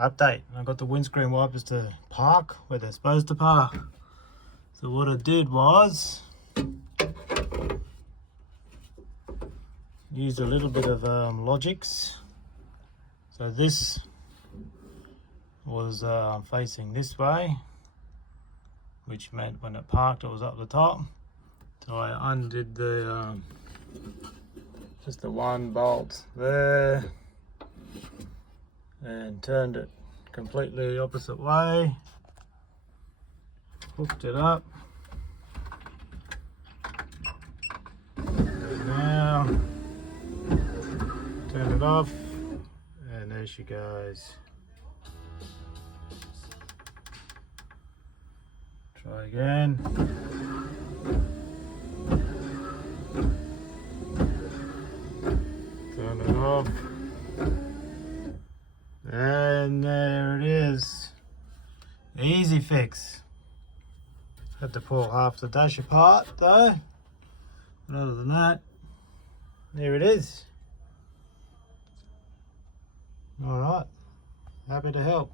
Update, I got the windscreen wipers to park where they're supposed to park. So what I did was used a little bit of Logix. So this was facing this way, which meant when it parked it was up the top. So I undid the just the one bolt there and turned it completely the opposite way, hooked it up, and now turn it off, and there she goes. Try again. Turn it off. And there it is. Easy fix. Had to pull half the dash apart though. But other than that, there it is. Alright. Happy to help.